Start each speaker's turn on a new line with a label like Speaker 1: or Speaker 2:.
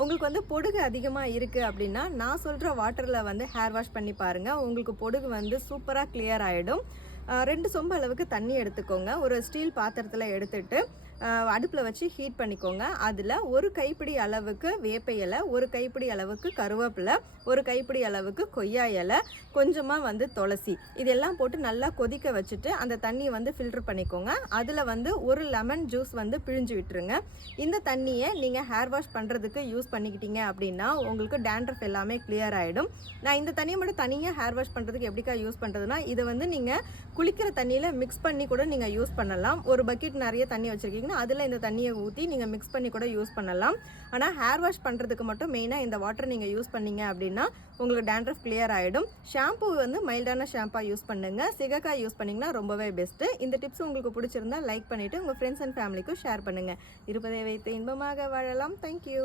Speaker 1: உங்களுக்கு வந்து பொடுகு அதிகமாக இருக்குது அப்படின்னா நான் சொல்கிற வாட்டரில் வந்து ஹேர் வாஷ் பண்ணி பாருங்கள் உங்களுக்கு பொடுகு வந்து சூப்பராக கிளியர் ஆகிடும் ரெண்டு சொம்பு அளவுக்கு தண்ணி எடுத்துக்கோங்க. ஒரு ஸ்டீல் பாத்திரத்தில் எடுத்துட்டு அடுப்பில் வச்சு ஹீட் பண்ணிக்கோங்க. அதில் ஒரு கைப்பிடி அளவுக்கு வேப்ப இலை ஒரு கைப்பிடி அளவுக்கு கருவேப்பிலை ஒரு கைப்பிடி அளவுக்கு கொய்யா இலை கொஞ்சமாக வந்து துளசி. இதெல்லாம் போட்டு நல்லா கொதிக்க வச்சுட்டு அந்த தண்ணியை வந்து ஃபில்டர் பண்ணிக்கோங்க. அதில் வந்து ஒரு லெமன் ஜூஸ் வந்து பிழிஞ்சு விட்டுருங்க. இந்த தண்ணியை நீங்கள் ஹேர் வாஷ் பண்ணுறதுக்கு யூஸ் பண்ணிக்கிட்டீங்க அப்படின்னா உங்களுக்கு டேண்ட்ரஃப் எல்லாமே கிளியர் ஆகிடும் நான் இந்த தண்ணியை மட்டும் தனியாக ஹேர் வாஷ் பண்ணுறதுக்கு எப்படிக்கா யூஸ் பண்ணுறதுனா இதை வந்து நீங்கள் குளிக்கிற தண்ணியில் மிக்ஸ் பண்ணி கூட நீங்கள் யூஸ் பண்ணலாம். ஒரு பக்கெட் நிறைய தண்ணி வச்சுருக்கீங்க வச்சுருக்கீங்கன்னா அதில் இந்த தண்ணியை ஊற்றி நீங்கள் மிக்ஸ் பண்ணி கூட யூஸ் பண்ணலாம். ஆனால் ஹேர் வாஷ் பண்ணுறதுக்கு மட்டும் மெயினாக இந்த வாட்டர் நீங்கள் யூஸ் பண்ணீங்க அப்படின்னா உங்களுக்கு டேண்ட்ரஃப் கிளியர் ஆகிடும் ஷாம்பு வந்து மைல்டான ஷாம்பாக யூஸ் பண்ணுங்கள் சிகக்காய் யூஸ் பண்ணிங்கன்னா ரொம்பவே பெஸ்ட்டு இந்த டிப்ஸ் உங்களுக்கு பிடிச்சிருந்தா லைக் பண்ணிவிட்டு உங்கள் ஃப்ரெண்ட்ஸ் அண்ட் ஃபேமிலிக்கும் ஷேர் பண்ணுங்கள் இருப்பதை வைத்து இன்பமாக வாழலாம். தேங்க்யூ